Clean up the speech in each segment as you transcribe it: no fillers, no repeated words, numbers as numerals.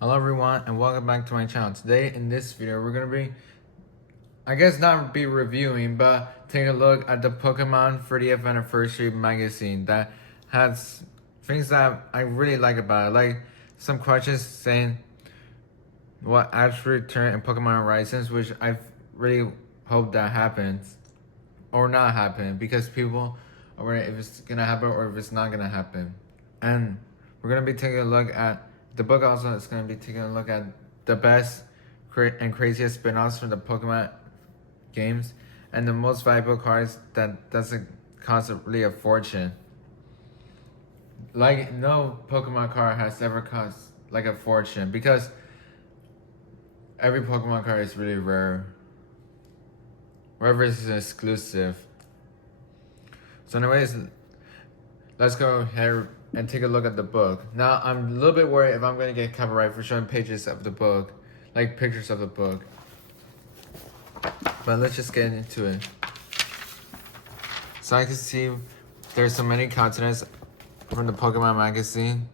Hello everyone and welcome back to my channel. Today in this video we're gonna be, I guess not be reviewing, but take a look at the Pokemon 30th Anniversary magazine that has things that I really like about it. Like some questions saying what actually return in Pokemon Horizons, which I really hope that happens or not happen because people are wondering if it's gonna happen or if it's not gonna happen. And we're gonna be taking a look at the book. Also, is gonna be taking a look at the best and craziest spin-offs from the Pokemon games and the most valuable cards that doesn't cost really a fortune. Like no Pokemon card has ever cost like a fortune because every Pokemon card is really rare. Wherever it's exclusive. So anyways, let's go ahead and take a look at the book. Now, I'm a little bit worried if I'm going to get copyright for showing pages of the book, like pictures of the book. But let's just get into it. So I can see there's so many continents from the Pokemon magazine.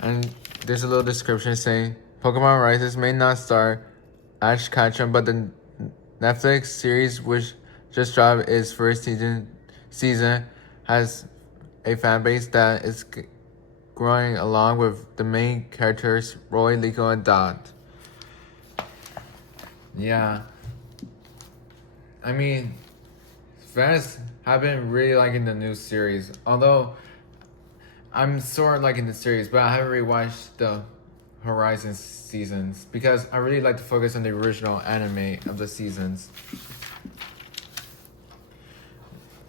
And there's a little description saying, Pokemon Rises may not star Ash Ketchum, but the Netflix series, which just dropped its first season has a fan base that is growing along with the main characters, Roy, Liko, and Dot. Yeah. I mean, fans have been really liking the new series, although I'm sort of liking the series, but I haven't really watched the Horizon seasons because I really like to focus on the original anime of the seasons.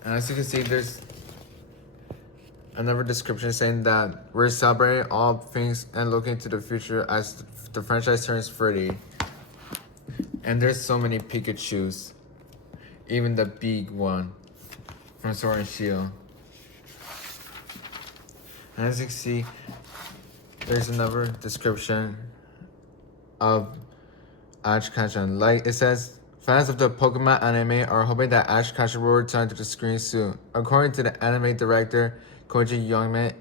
And as you can see, there's another description saying that we're celebrating all things and looking to the future as the franchise turns 30. And there's so many Pikachus, even the big one from Sword and Shield. And as you can see, there's another description of Ash Ketchum. Like it says, fans of the Pokemon anime are hoping that Ash Ketchum will return to the screen soon. According to the anime director Koji Youngman,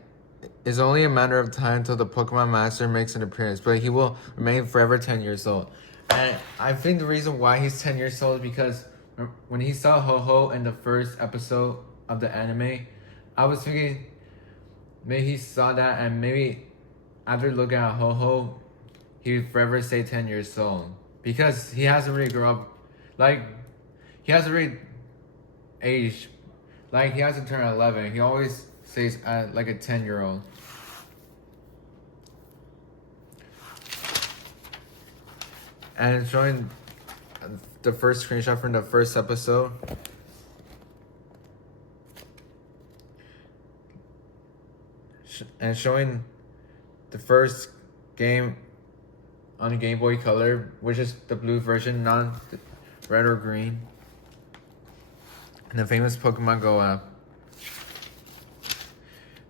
it's only a matter of time until the Pokemon Master makes an appearance, but he will remain forever 10 years old. And I think the reason why he's 10 years old is because when he saw Ho-Oh in the first episode of the anime, I was thinking maybe he saw that and maybe after looking at Ho-Oh, he would forever stay 10 years old. Because he hasn't really grown up. Like, he hasn't really aged. Like, he hasn't turned 11. He always stays at like a 10-year-old. And it's showing the first screenshot from the first episode. And showing the first game on the Game Boy Color, which is the blue version, not the red or green. And the famous Pokemon Go app.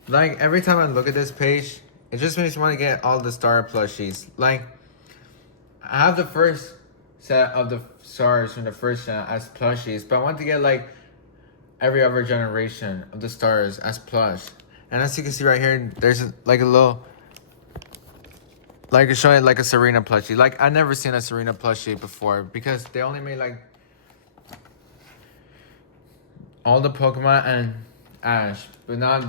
Like, every time I look at this page, it just makes me want to get all the star plushies. Like, I have the first set of the stars from the first gen as plushies, but I want to get like every other generation of the stars as plush. And as you can see right here, there's like a little, like it's showing like a Serena plushie. Like I've never seen a Serena plushie before because they only made like all the Pokemon and Ash, but not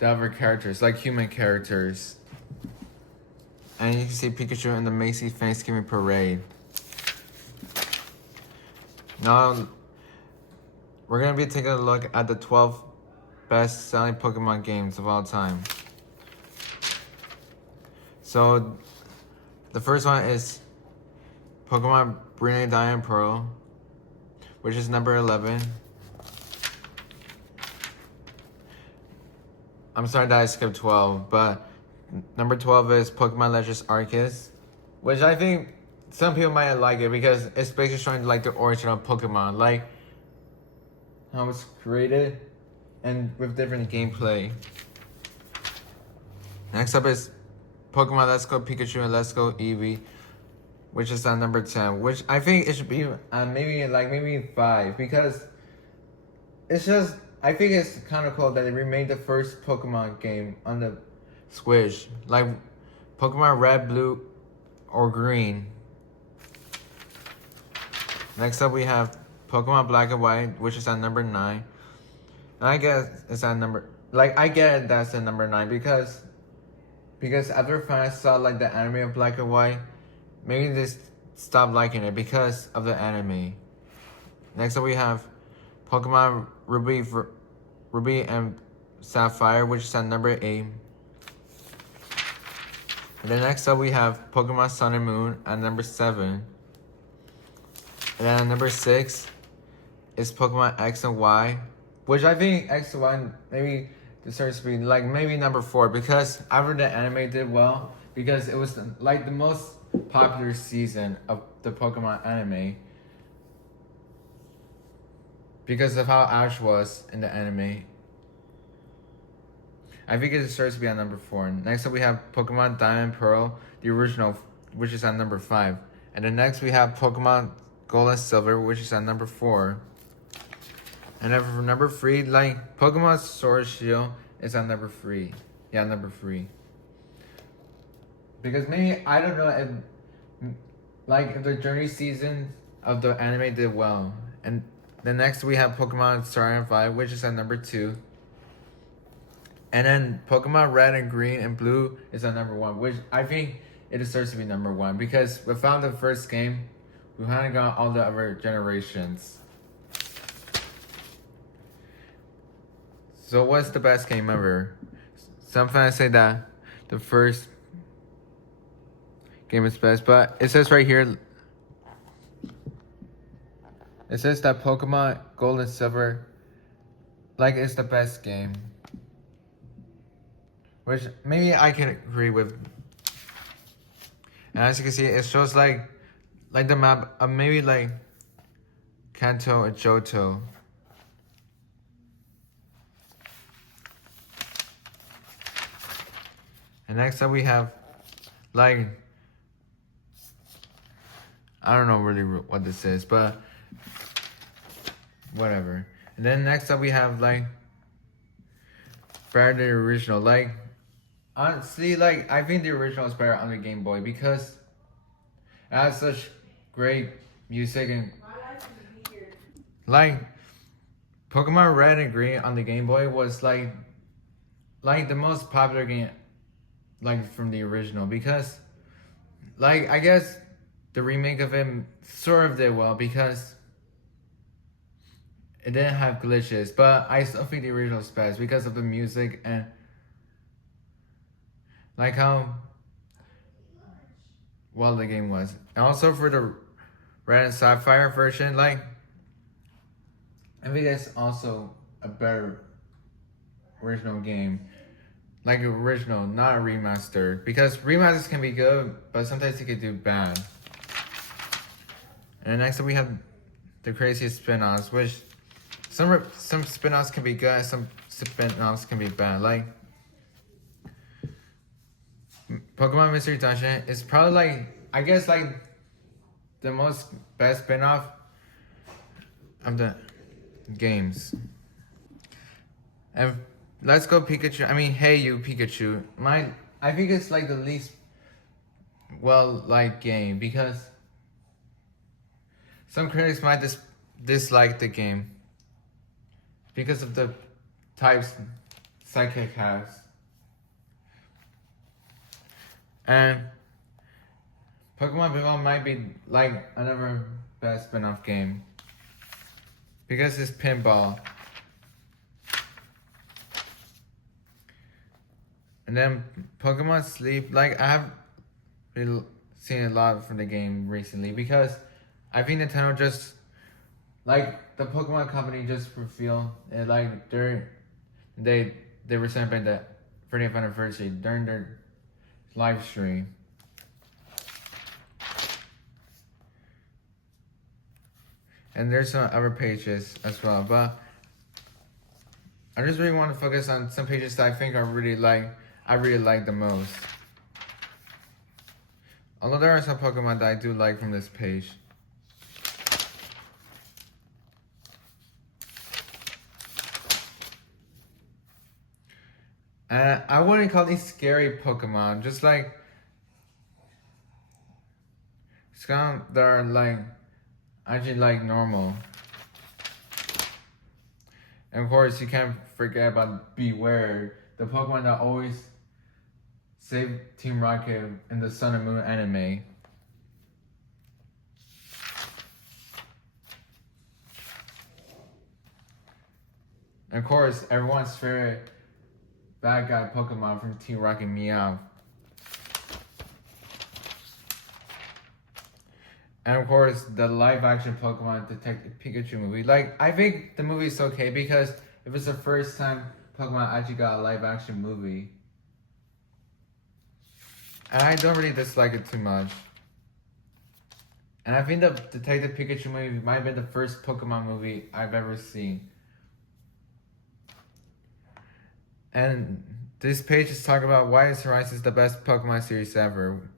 the other characters, like human characters. And you can see Pikachu in the Macy's Thanksgiving Parade. Now, we're going to be taking a look at the 12 best-selling Pokemon games of all time. So, the first one is Pokemon Brilliant Diamond Pearl, which is number 11. I'm sorry that I skipped 12, but number 12 is Pokemon Legends Arceus, which I think some people might like it because it's basically showing like the origin of Pokemon, like how it's created and with different gameplay. Next up is Pokemon Let's Go Pikachu and Let's Go Eevee, which is at number 10, which I think it should be maybe 5, because it's just, I think it's kind of cool that it remained the first Pokemon game on the Switch, like Pokemon Red, Blue, or Green. Next up we have Pokemon Black and White, which is at number 9. And I guess it's at I get it that's at number 9 because after fans saw like the anime of Black and White, maybe they stopped liking it because of the anime. Next up we have Pokemon Ruby and Sapphire, which is at number 8. And then next up we have Pokemon Sun and Moon at number 7. And then at number 6 is Pokemon X and Y, which I think X and Y maybe deserves to be like maybe number 4, because after the anime did well, because it was like the most popular season of the Pokemon anime, because of how Ash was in the anime. I think it deserves to be at number 4. Next up we have Pokemon Diamond Pearl, the original, which is at number 5. And then next we have Pokemon Gold and Silver, which is at number 4. And then for number 3, like Pokemon Sword Shield is at number 3. Yeah, number 3. Because maybe, I don't know if the Journey season of the anime did well. And then next we have Pokemon Star and Violet, which is at number 2. And then Pokemon Red and Green and Blue is at number 1, which I think it deserves to be number 1, because without the first game, we haven't got all the other generations. So what's the best game ever? Some fans say that the first game is best, but it says right here, it says that Pokemon Gold and Silver is the best game. Which maybe I can agree with. And as you can see, it shows like the map of maybe like Kanto and Johto. And next up we have I don't know really what this is, but whatever. And then next up we have better than the original. Honestly, I think the original is better on the Game Boy because it has such great music and Pokemon Red and Green on the Game Boy was the most popular game from the original, because I guess the remake of it sort of did well because it didn't have glitches, but I still think the original is best because of the music and how well the game was. And also for the Red and Sapphire version, I think that's also a better original game. Original, not a remaster. Because remasters can be good, but sometimes they can do bad. And then next up we have the craziest spin-offs, which some spin-offs can be good and some spin-offs can be bad. Pokemon Mystery Dungeon is probably I guess the most best spin-off of the games. And Let's Go Pikachu, Hey You Pikachu, I think it's the least well-liked game because some critics might dislike the game because of the types Psychic has. And Pokemon Pinball might be another best spin-off game because it's pinball. And then Pokemon Sleep, I have been seeing a lot from the game recently because I think Nintendo just the Pokemon company just revealed it they were celebrating the 30th anniversary during their live stream. And there's some other pages as well, but I just really want to focus on some pages that I think I really like the most. Although there are some Pokemon that I do like from this page. And I wouldn't call these scary Pokemon, just like some that are like actually like normal. And of course, you can't forget about Beware, the Pokemon that always saved Team Rocket in the Sun and Moon anime. And of course, everyone's favorite bad guy Pokemon from Team Rocket, Meow. And of course, the live-action Pokemon Detective Pikachu movie. Like, I think the movie is okay because it was the first time Pokemon actually got a live-action movie. And I don't really dislike it too much. And I think the Detective Pikachu movie might have been the first Pokemon movie I've ever seen. And this page is talking about why is Horizon the best Pokemon series ever.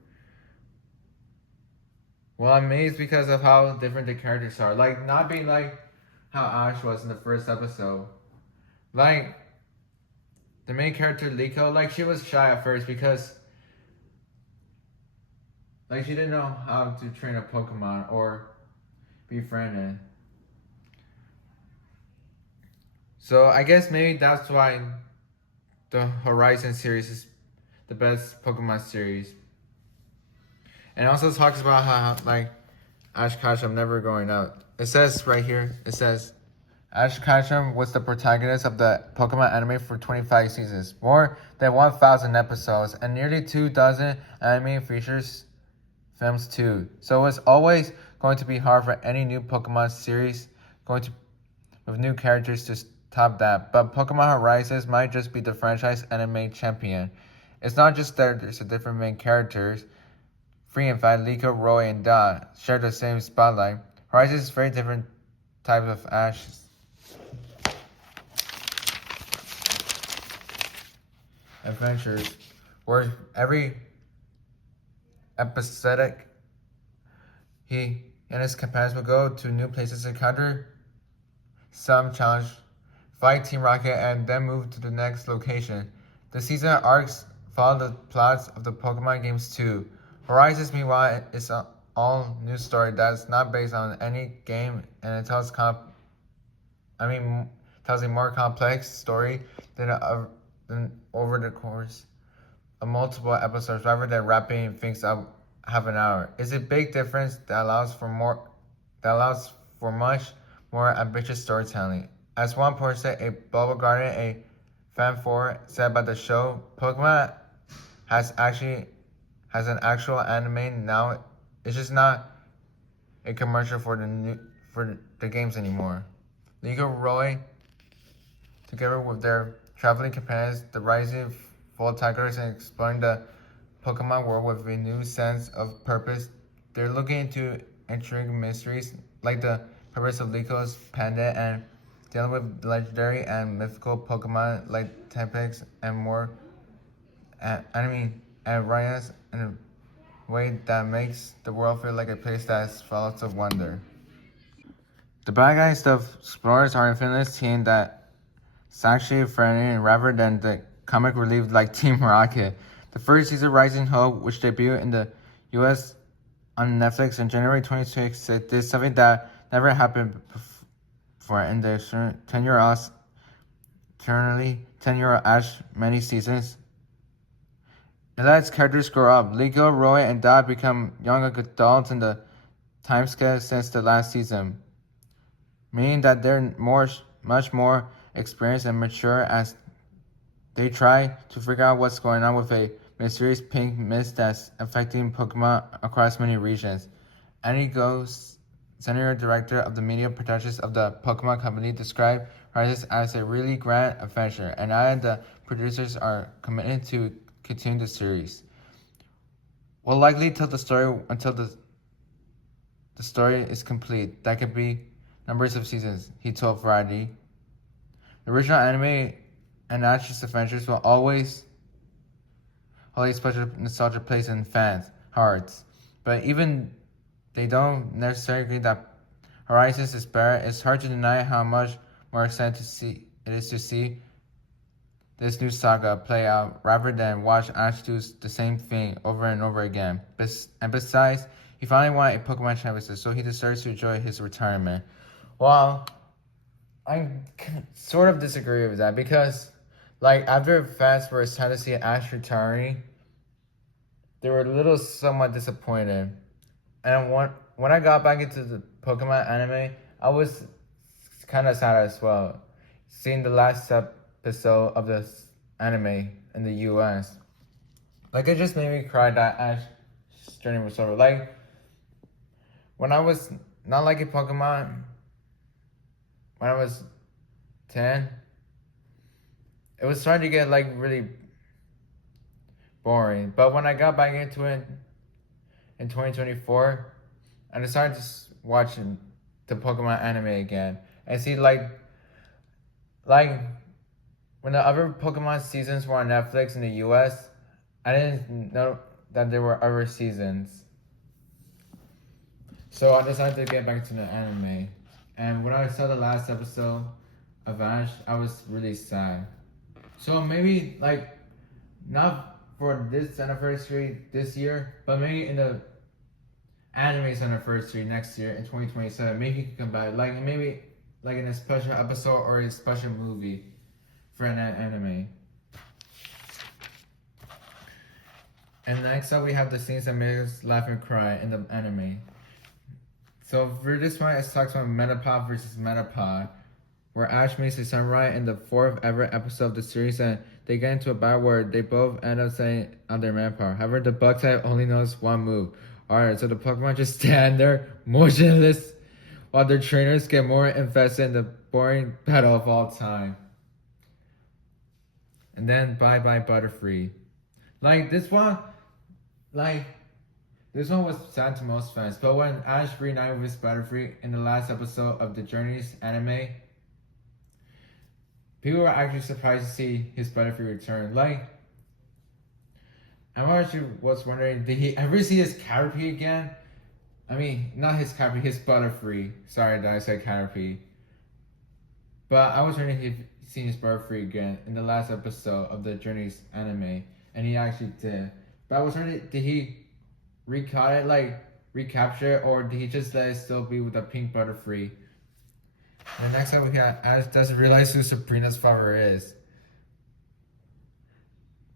Well, I'm amazed because of how different the characters are. Like, not being like how Ash was in the first episode. Like, the main character, Liko, like, she was shy at first because, like, she didn't know how to train a Pokemon or befriend it. So, I guess maybe that's why the Horizon series is the best Pokemon series. And it also talks about how, like, Ash Ketchum never going out. It says right here, it says, Ash Ketchum was the protagonist of the Pokemon anime for 25 seasons, more than 1,000 episodes, and nearly 2 dozen anime features films too. So it's always going to be hard for any new Pokemon series with new characters to top that. But Pokemon Horizons might just be the franchise anime champion. It's not just that there's a different main characters. Free and fact, Liko, Roy, and Dot share the same spotlight. Horizon is very different types of Ashes. Adventures, where every episodic he and his companions will go to new places to encounter some challenge, fight Team Rocket, and then move to the next location. The season arcs follow the plots of the Pokemon games too. Horizons, meanwhile, is an all-new story that's not based on any game, and it tells a more complex story than over the course of multiple episodes, rather than wrapping things up half an hour. It's a big difference that allows for much more ambitious storytelling. As one person, a Bubble Garden, a fan for, said about the show, Pokemon has an actual anime now. It's just not a commercial for the games anymore. Liko, Roy, together with their traveling companions, the rising Full Tigers, and exploring the Pokemon world with a new sense of purpose. They're looking into intriguing mysteries like the purpose of Liko's pendant and dealing with legendary and mythical Pokemon like Tempest and more. And Ryan's in a way that makes the world feel like a place that's full of wonder. The bad guys of explorers are Infinite's team that's actually friendly rather than the comic relief like Team Rocket. The first season, Rising Hope, which debuted in the US on Netflix in January 2026, did something that never happened before in the 10-year Ash many seasons. It lets characters grow up. Liko, Roy, and Dot become young adults in the time scale since the last season, meaning that they're much more experienced and mature as they try to figure out what's going on with a mysterious pink mist that's affecting Pokemon across many regions. Annie Ghost, senior director of the media productions of the Pokemon Company, described Rises as a really grand adventure, and added the producers are committed to continue the series. We'll likely tell the story until the story is complete. That could be numbers of seasons, he told Variety. The original anime and Ash's adventures will always hold a special nostalgia place in fans' hearts. But even they don't necessarily agree that Horizons is better, it's hard to deny how much more exciting it is to see this new saga play out rather than watch Ash do the same thing over and over again. And besides, he finally won a Pokemon Championship, so he deserves to enjoy his retirement. Well, I sort of disagree with that because, like, after fans were excited to see Ash retiring, they were a little somewhat disappointed. And when I got back into the Pokemon anime, I was kind of sad as well, seeing the last episode of this anime in the US. Like, it just made me cry that Ash's journey was over. Like, when I was not liking Pokemon, when I was 10, it was starting to get, like, really boring. But when I got back into it in 2024, I decided to watch the Pokemon anime again. And see, like when the other Pokemon seasons were on Netflix in the US, I didn't know that there were other seasons. So I decided to get back to the anime. And when I saw the last episode of Ash, I was really sad. So maybe, like, not for this anniversary this year, but maybe in the anime's anniversary next year in 2027, maybe he can come back. Like, maybe like in a special episode or a special movie for an anime. And next up, we have the scenes that make us laugh and cry in the anime. So for this one, it talks about Metapod versus Metapod, where Ash meets a samurai in the 4th ever episode of the series, and they get into a battle where they both end up staying on their manpower. However, the bug type only knows one move. Alright, so the Pokemon just stand there, motionless, while their trainers get more invested in the boring battle of all time. And then bye-bye Butterfree. This one was sad to most fans, but when Ash reunited with Butterfree in the last episode of the Journeys anime, people were actually surprised to see his Butterfree return. I actually was wondering, did he ever see his Caterpie again? I mean, not his Caterpie, his Butterfree. Sorry that I said Caterpie. But I was wondering if he'd seen his Butterfree again in the last episode of the Journeys anime, and he actually did. But I was wondering, did he recapture it, or did he just let it still be with the pink Butterfree? And next up we got Ash doesn't realize who Sabrina's father is.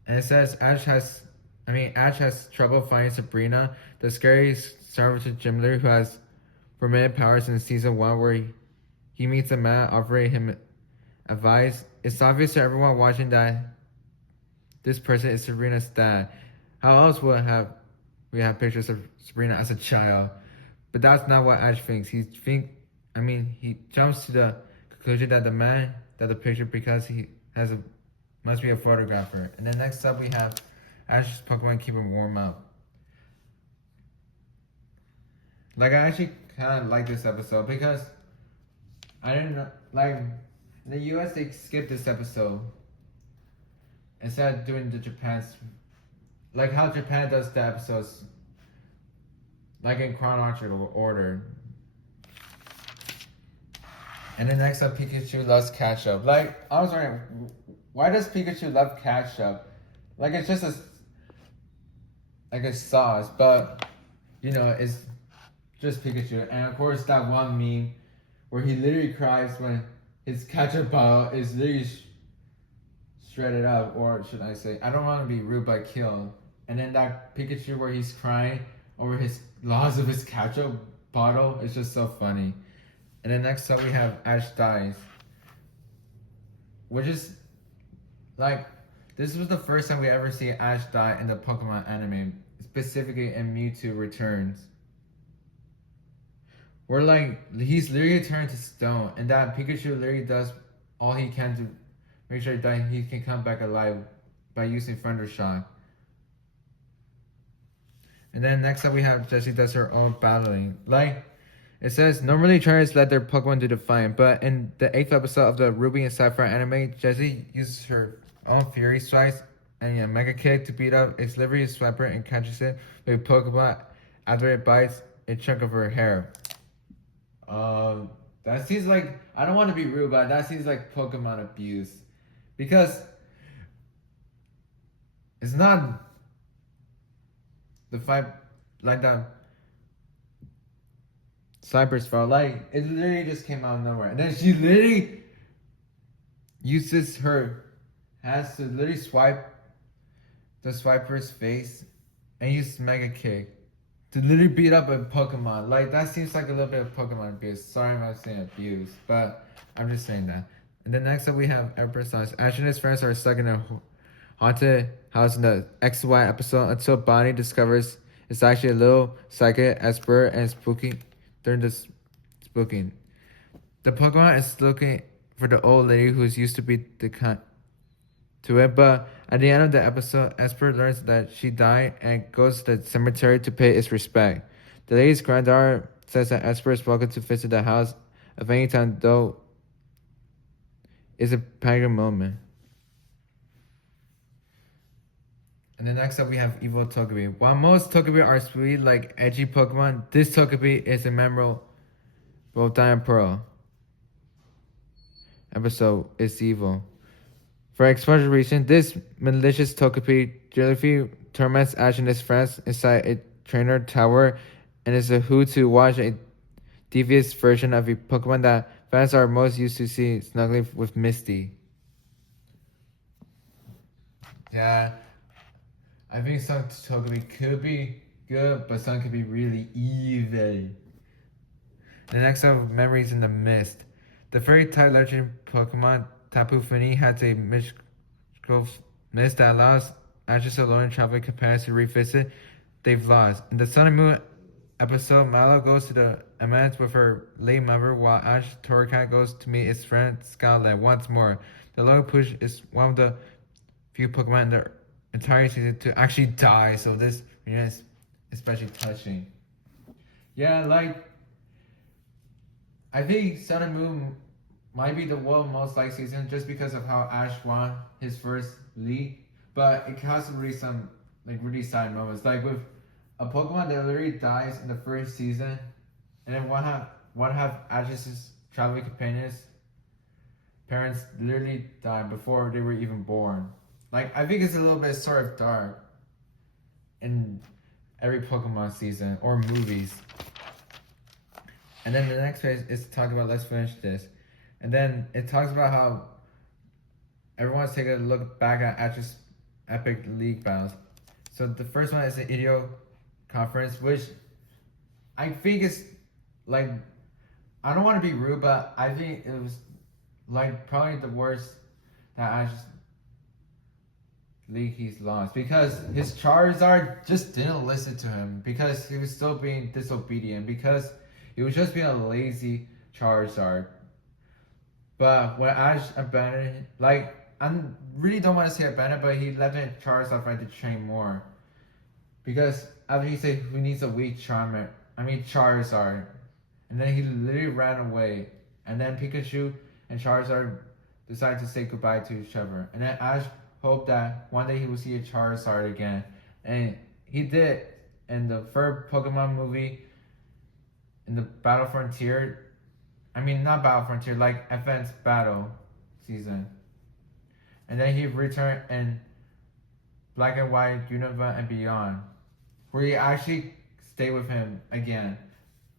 And it says Ash has trouble finding Sabrina, the scary Starvation gym leader who has forbidden powers in season 1, where he meets a man offering him advice. It's obvious to everyone watching that this person is Sabrina's dad. How else would we have pictures of Sabrina as a child? But that's not what Ash thinks. He jumps to the conclusion that the picture, because he must be a photographer. And then next up we have Ash's Pokemon keep him warm up. I actually kind of like this episode because I didn't know, in the US they skipped this episode instead of doing the Japan's, how Japan does the episodes, in chronological order. And then next up, Pikachu loves ketchup. I was wondering, why does Pikachu love ketchup? It's just a sauce, but it's just Pikachu. And of course, that one meme where he literally cries when his ketchup bottle is literally shredded up, or should I say, I don't want to be rude but killed. And then that Pikachu where he's crying over his loss of his ketchup bottle is just so funny. And then next up we have Ash dies, which is this was the first time we ever see Ash die in the Pokemon anime, specifically in Mewtwo Returns, where he's literally turned to stone, and that Pikachu literally does all he can to make sure that he can come back alive by using Thundershock. And then next up we have Jessie does her own battling. It says, normally trainers let their Pokemon do the fighting, but in the 8th episode of the Ruby and Sapphire anime, Jessie uses her own Fury Strikes and Mega Kick to beat up a Slivery Swiper and catches it with a Pokeball after it bites a chunk of her hair. That seems like, I don't want to be rude, but that seems like Pokemon abuse. Because it's not the fight like that Cyber's fault. Like, it literally just came out of nowhere. And then she literally uses her hands to literally swipe the swiper's face and use Mega Kick to literally beat up a Pokemon. Like, that seems like a little bit of Pokemon abuse. Sorry if I'm saying abuse, but I'm just saying that. And then next up we have Empress Ash. Ash and his friends are stuck in a haunted house in the XY episode until Bonnie discovers it's actually a little psychic Esper and spooking during the spooking. The Pokemon is looking for the old lady who's used to be the to it, but at the end of the episode, Esper learns that she died and goes to the cemetery to pay its respect. The lady's granddaughter says that Esper is welcome to visit the house of any time, though it's a pagan moment. And then next up we have Evil Togepi. While most Togepi are sweet like edgy Pokemon, this Togepi is a memorable Diamond Pearl episode is evil. For exposure reason, this malicious Togepi jellyfish torments Ash and his friends inside a trainer tower and is a who to watch a devious version of a Pokemon that fans are most used to see snuggling with Misty. Yeah, I think some Togepi could be good, but some could be really evil. The next up, Memories in the Mist. The fairy type legend Pokemon Tapu Fini has a mystical mist that allows Ash's alone traveling companions to revisit they've lost. In the Sun and Moon episode, Mallow goes to the Emeralds with her late mother while Ash Torracat goes to meet his friend Scarlet once more. The Low Push is one of the few Pokemon in the entire season to actually die, so this is especially touching. Yeah, like, I think Sun and Moon might be the world's most liked season just because of how Ash won his first league, but it has really some like really sad moments. Like with a Pokemon that literally dies in the first season, and then one half Ash's traveling companions parents literally died before they were even born. Like, I think it's a little bit sort of dark in every Pokemon season or movies. And then the next page is to talk about Let's Finish This. And then it talks about how everyone's taking a look back at Ash's epic league battles. So the first one is the Ideo Conference, which I think is like, I don't want to be rude, but I think it was like probably the worst that Ash's league he's lost, because his Charizard just didn't listen to him, because he was still being disobedient, because he was just being a lazy Charizard. But when Ash abandoned, like, I really don't want to say abandoned, but he let the Charizard fight to train more. Because after he said who needs a weak Charizard. And then he literally ran away. And then Pikachu and Charizard decided to say goodbye to each other. And then Ash hoped that one day he would see a Charizard again. And he did. In the third Pokemon movie, in the Battle Frontier, not Battle Frontier, like Advanced Battle season. And then he returned in Black and White, Unova, and Beyond, where he actually stayed with him again.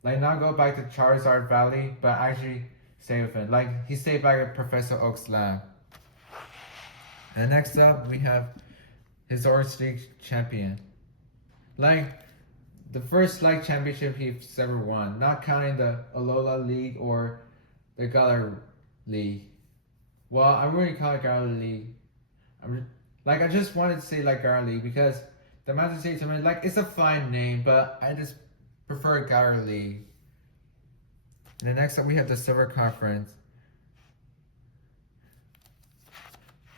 Like, not go back to Charizard Valley, but actually stay with him. Like, he stayed back at Professor Oak's lab. And next up, we have his Orange League champion. Like, the first championship he's ever won, not counting the Alola League or the Galar League. Well, I wouldn't call it Galar League. I just wanted to say Galar League because the Master State Tournament, it's a fine name, but I just prefer Galar League. And then next up we have the Silver Conference.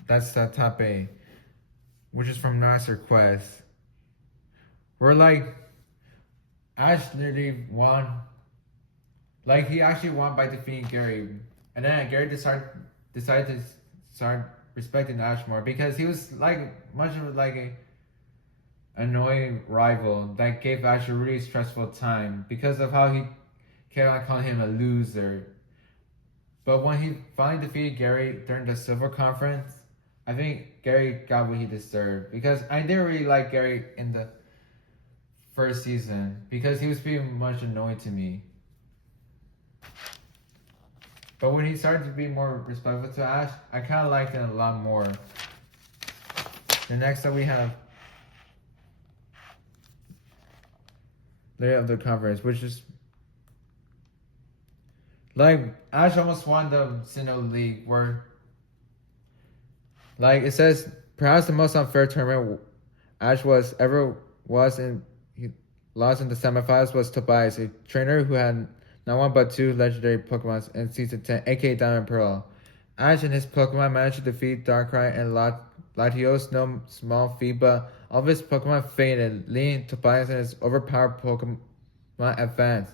That's the top 8, which is from Master Quest. Where Ash literally won. He actually won by defeating Gary. And then Gary decided to start respecting Ash more because he was much of a annoying rival that gave Ash a really stressful time because of how he kept on calling him a loser. But when he finally defeated Gary during the Silver Conference, I think Gary got what he deserved because I didn't really like Gary in the first season because he was pretty much annoying to me. But when he started to be more respectful to Ash, I kind of liked it a lot more. The next up we have Leader of the Conference, which is like Ash almost won the Sinnoh League, where like it says perhaps the most unfair tournament Ash was in. He lost in the semifinals was Tobias, a trainer who had not one but two legendary Pokemon in Season 10, aka Diamond Pearl. Ash and his Pokemon managed to defeat Darkrai and Latios, no small feat, but all of his Pokemon fainted, leaving Tobias and his overpowered Pokemon advanced.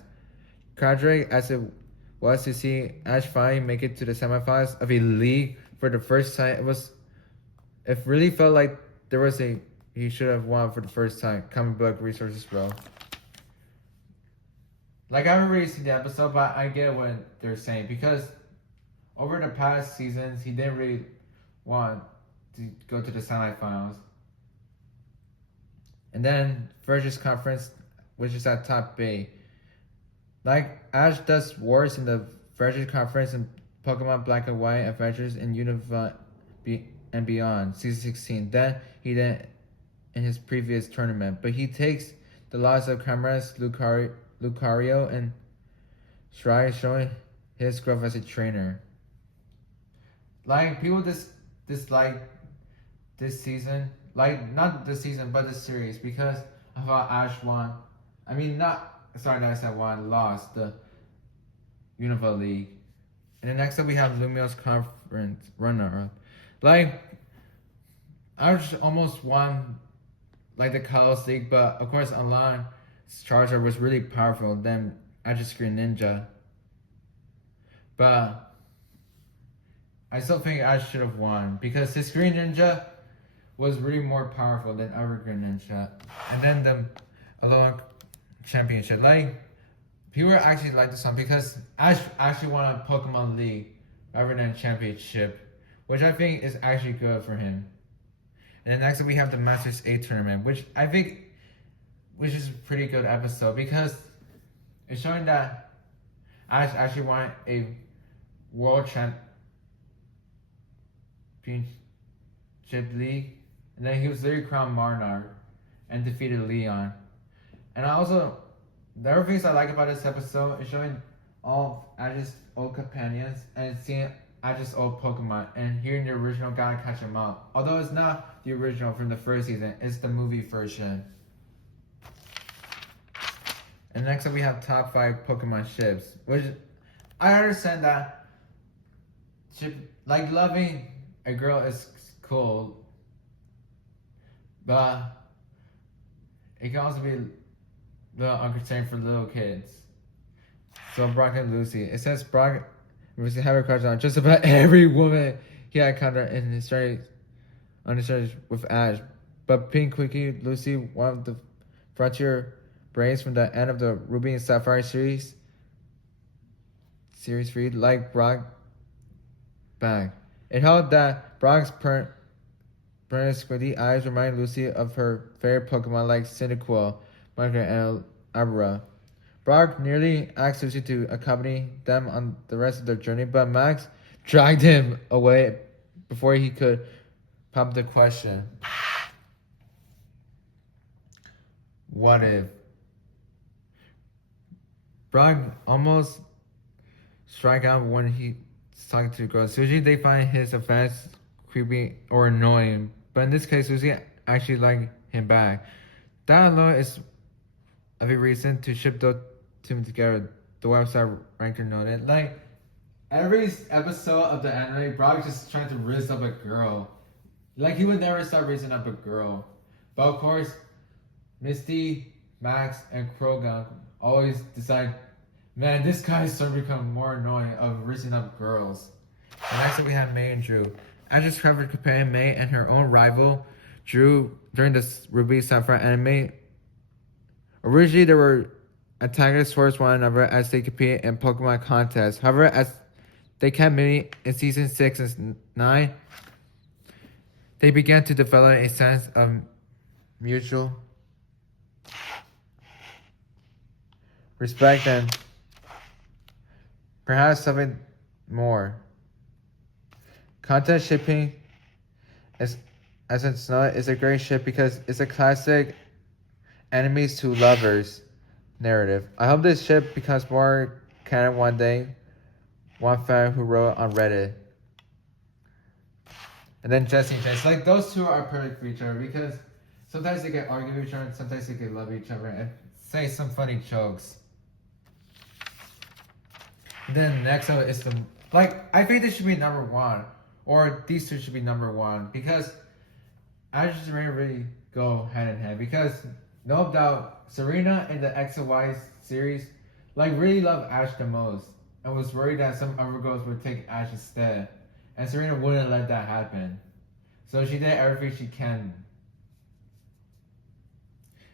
Tragic as it was to see Ash finally make it to the semifinals of a league for the first time, it really felt like he should have won for the first time. Comic book resources, bro. Like, I haven't really seen the episode, but I get what they're saying. Because over the past seasons, he didn't really want to go to the semifinals. And then Versus Conference, which is at top B. Like, Ash does worse in the Versus Conference in Pokemon Black and White Adventures in Unova and Beyond, Season 16. Then he did in his previous tournament. But he takes the loss of Cameras, Lucario, and Shirai, showing his growth as a trainer. Like, people dislike this season. Like, not this season, but this series, because of how Ash won. I mean, lost the Unova League. And then next up, we have Lumio's Conference runner-up. Like, Ash almost won, like, the Kalos League, but of course, online, Charizard was really powerful than Ash's Greninja. But I still think Ash should have won because his Greninja was really more powerful than our Greninja. And then the Alolan Championship. Like, people actually like this one because Ash actually won a Pokemon League rather than a championship, which I think is actually good for him. And then next we have the Masters 8 tournament, which is a pretty good episode because it's showing that Ash actually won a World Championship League, and then he was literally crowned Monarch and defeated Leon. And also, the other things I like about this episode is showing all of Ash's old companions and seeing Ash's old Pokemon and hearing the original Gotta Catch 'Em Up. Although it's not the original from the first season, it's the movie version. And next up we have top 5 Pokemon ships, which I understand that loving a girl is cool, but it can also be a little unconcerning for little kids. So Brock and Lucy. It says Brock Lucy have a crush on just about every woman he had encountered in his journey with Ash. But Pink Quickie Lucy, one of the frontier brains from the end of the Ruby and Sapphire series 3, like Brock back. It held that Brock's squinty eyes remind Lucy of her favorite Pokemon like Cyndaquil, Micro, and Abra. Brock nearly asked Lucy to accompany them on the rest of their journey, but Max dragged him away before he could pop the question. What if? Brock almost strike out when he's talking to girls. Usually they find his offense creepy or annoying, but in this case, Lucy actually liked him back. That alone is a big reason to ship those two together. The website ranker noted. Like, every episode of the anime, Brock just trying to raise up a girl. Like, he would never start raising up a girl. But of course, Misty, Max, and Krogan always decide, man, this guy is starting to become more annoying of raising up girls. And next we have May and Drew. Ash's covered companion May and her own rival, drew during the Ruby Sapphire anime. Originally, they were antagonists towards one another as they compete in Pokemon contests. However, as they kept meeting in season 6 and 9, they began to develop a sense of mutual respect and perhaps something more. Content shipping is, as it's known, is a great ship because it's a classic enemies to lovers narrative. I hope this ship becomes more canon one day. One fan who wrote on Reddit. And then Jesse and Jess. Like, those two are perfect for each other because sometimes they get argue with each other and sometimes they can love each other and say some funny jokes. And then next up is the... Like, I think this should be number 1. Or these two should be number 1. Because Ash and Serena really go hand in hand. Because, no doubt, Serena in the X and Y series, like, really loved Ash the most. And was worried that some other girls would take Ash instead. And Serena wouldn't let that happen. So she did everything she can.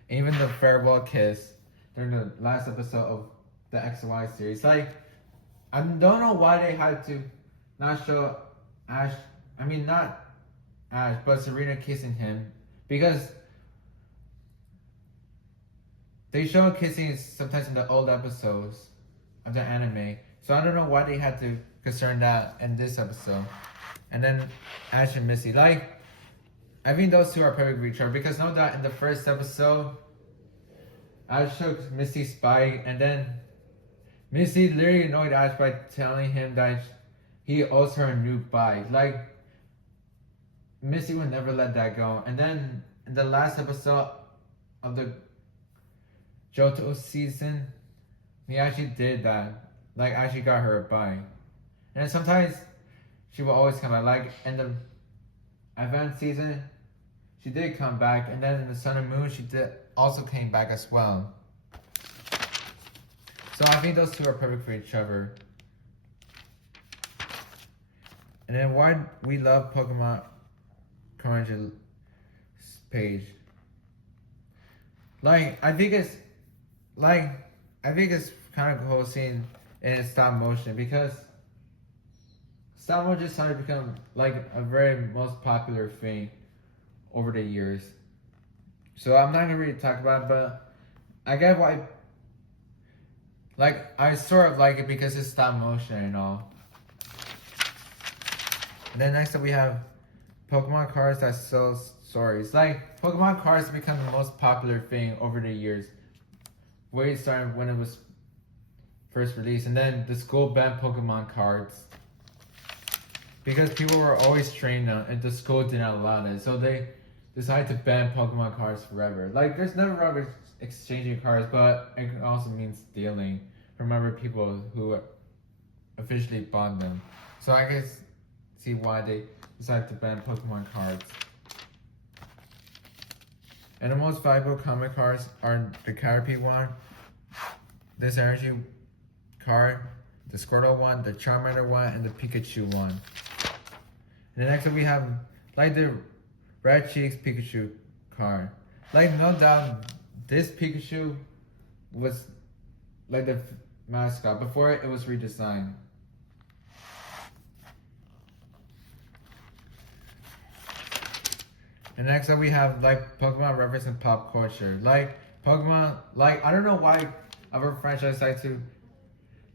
Even the farewell kiss during the last episode of the X and Y series. Like, I don't know why they had to not show Ash, I mean not Ash, but Serena kissing him. Because they show kissing sometimes in the old episodes of the anime. So I don't know why they had to concern that in this episode. And then Ash and Misty. Like, I think those two are perfect for each other. Because know that in the first episode, Ash took Misty's bike. And then Misty literally annoyed Ash by telling him that he owes her a new bike. Like, Misty would never let that go. And then in the last episode of the Johto season, he actually did that. Like, actually got her a bike. And sometimes she will always come back. Like, in the Advent season, she did come back. And then in the Sun and Moon, she did also came back as well. So I think those two are perfect for each other. And then why we love Pokemon Orange page. Like, I think it's kind of cool seeing it in stop motion because stop motion started to become like a very most popular thing over the years. So I'm not gonna really talk about it, but I get why. Like, I sort of like it because it's stop motion and all. And then next up we have Pokemon cards that sell stories. Like, Pokemon cards become the most popular thing over the years. Way it started when it was first released, and then the school banned Pokemon cards because people were always trained on, and the school did not allow it. So they decided to ban Pokemon cards forever. Like, there's never wrong with exchanging cards, but it can also mean stealing from other people who officially bought them. So I guess see why they decided to ban Pokemon cards. And the most valuable common cards are the Caterpie one, this energy card, the Squirtle one, the Charmander one, and the Pikachu one. And the next one we have like the Red Cheeks Pikachu card. Like, no doubt this Pikachu was like the mascot before it was redesigned. And next up we have like Pokemon reference in pop culture. Like Pokemon, like I don't know why other franchises like to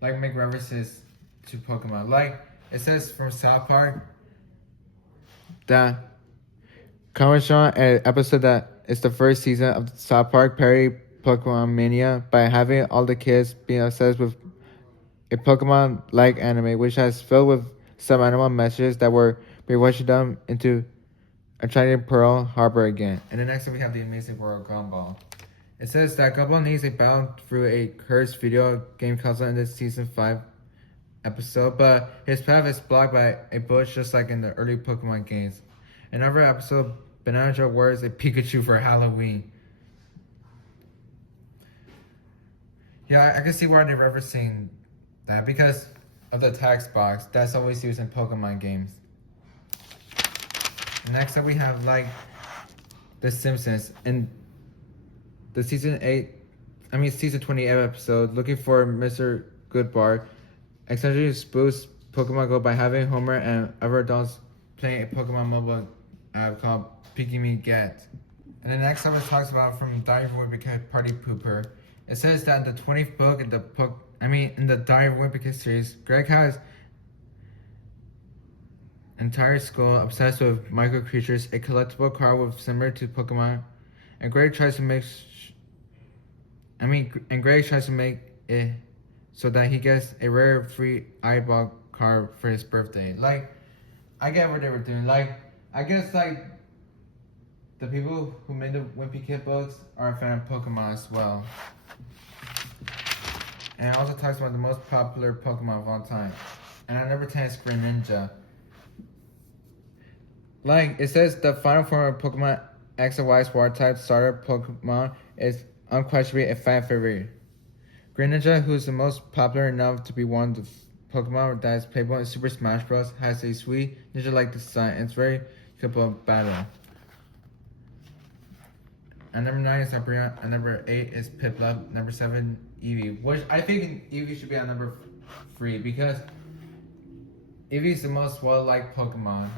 like make references to Pokemon. Like it says from South Park that Kawashon, an episode that is the first season of South Park parody Pokemon Mania by having all the kids being obsessed with a Pokemon-like anime, which has filled with subliminal messages that were brainwashing them into attracting Pearl Harbor again. And then next up we have the Amazing World Gumball. It says that Gumball needs a battle through a cursed video game console in this season 5 episode, but his path is blocked by a bush just like in the early Pokemon games. In another episode, Banana Joe wears a Pikachu for Halloween. Yeah, I can see why they're referencing that because of the text box that's always used in Pokemon games. Next up we have like The Simpsons in the season 28 episode, looking for Mr. Goodbar, essentially spoofs Pokemon Go by having Homer and other adults playing a Pokemon mobile app called Pikimi Get. And the next episode talks about from Diary of a Wimpy Kid Party Pooper. It says that in the 20th book in the Diary of a Wimpy Kid series, Greg has entire school obsessed with micro creatures, a collectible card with similar to Pokemon, and Greg tries to make it so that he gets a rare free eyeball card for his birthday. Like, I get what they were doing. Like, I guess like the people who made the Wimpy Kid books are a fan of Pokemon as well. And it also talks about the most popular Pokemon of all time. And at number 10 is Greninja. Like, it says the final form of Pokemon X and Y's water type starter Pokemon is unquestionably a fan favorite. Greninja, who is the most popular enough to be one of the Pokemon that is playable in Super Smash Bros., has a sweet ninja-like design and it's very capable of battle. And number 9 is Umbreon, and number 8 is Piplup, number 7 Eevee, which I think Eevee should be on number 3 because Eevee is the most well-liked Pokemon.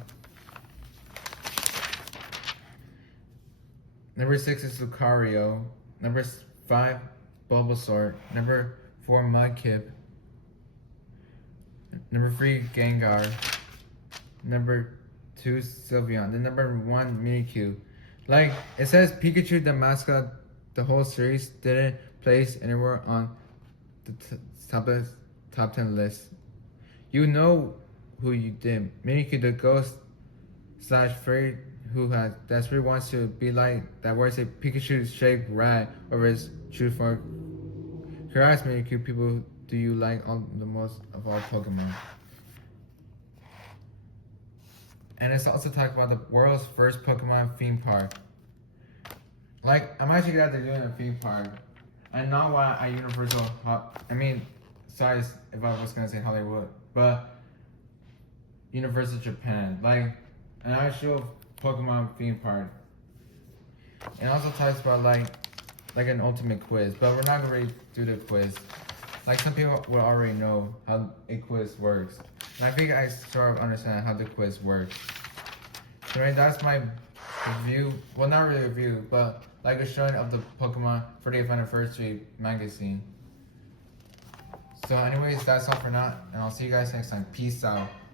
Number 6 is Lucario. Number 5, Bulbasaur. Number 4, Mudkip. Number 3, Gengar. Number 2, Sylveon. Then number 1, Mimikyu. Like, it says Pikachu, the mascot, the whole series didn't place anywhere on the top 10 list. You know who you did. Mimikyu, the ghost / fairy who desperately wants to be like that wears a Pikachu-shaped rat over his true form. Curious Mimikyu, people do you like the most of all Pokemon? And it's also talking about the world's first Pokemon theme park. Like, I'm actually glad they're doing a theme park. And not one at Universal, sorry if I was gonna say Hollywood, but Universal Japan. Like, an actual Pokemon theme park. It also talks about like an ultimate quiz, but we're not gonna really do the quiz. Like, some people will already know how a quiz works. And I think I sort of understand how the quiz works. So right, that's my review. Well, not really a review, but like a showing of the Pokemon 40th Anniversary magazine. So anyways, that's all for now, and I'll see you guys next time. Peace out.